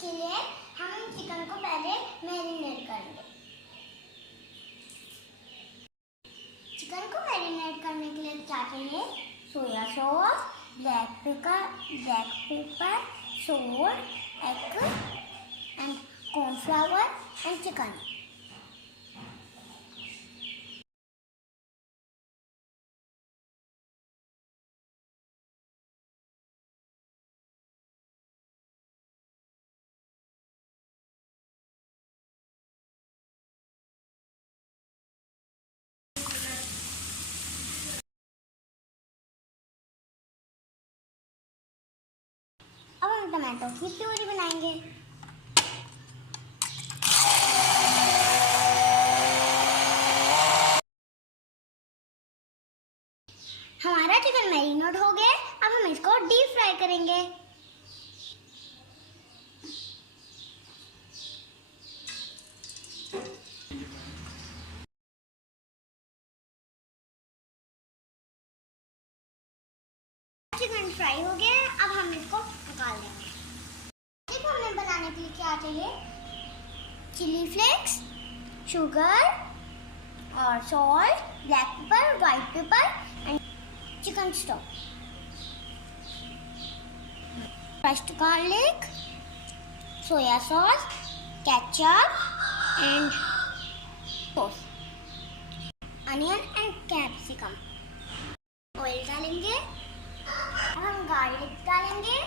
के लिए हम चिकन को पहले मैरिनेट करेंगे। चिकन को मैरिनेट करने के लिए क्या चाहिए? Soya sauce, black pepper, salt, egg and cornflour and chicken. अब हम टमाटो की प्यूरी बनाएंगे। हमारा चिकन मैरिनेट हो गया, अब हम इसको डीप फ्राई करेंगे। चिकन फ्राई हो गया, अब हम इसको निकाल लेंगे। देखो हमें बनाने के लिए क्या चाहिए? चिली फ्लेक्स, शुगर और salt, black pepper, white paper and chicken stock, crushed garlic, soya sauce, ketchup and sauce, onion and capsicum. Oil डालेंगे, हम गार्लिक डालेंगे,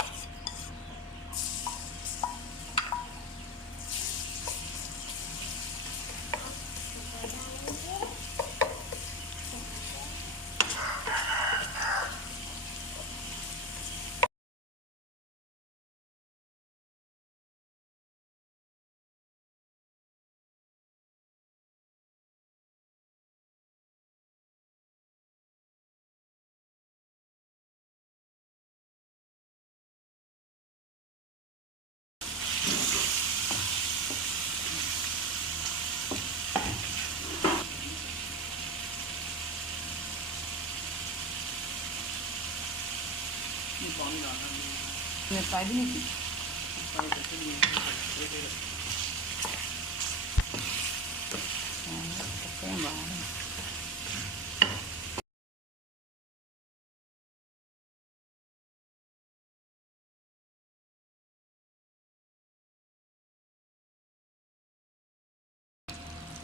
फ्राई भी नहीं की।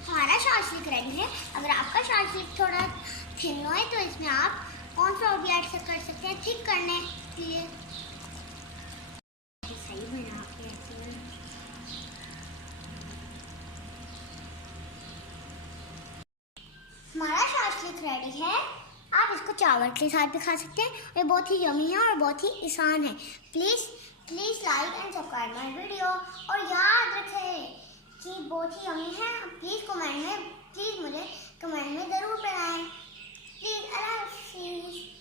हमारा शाशलिक रेडी है। अगर आपका शाशलिक थोड़ा थिन हो तो इसमें आप कॉर्नफ्लावर भी ऐड कर सकते हैं थिक करने के लिए। सही बना हमारा शाशलिक रेडी है। आप इसको चावल के साथ भी खा सकते हैं। ये बहुत ही यमी है और बहुत ही आसान है। Please like and subscribe my video और याद रखें कि बहुत ही यमी है। प्लीज़ मुझे कमेंट में ज़रूर बताएं। प्लीज़ अल्लाह हाफ़िज़।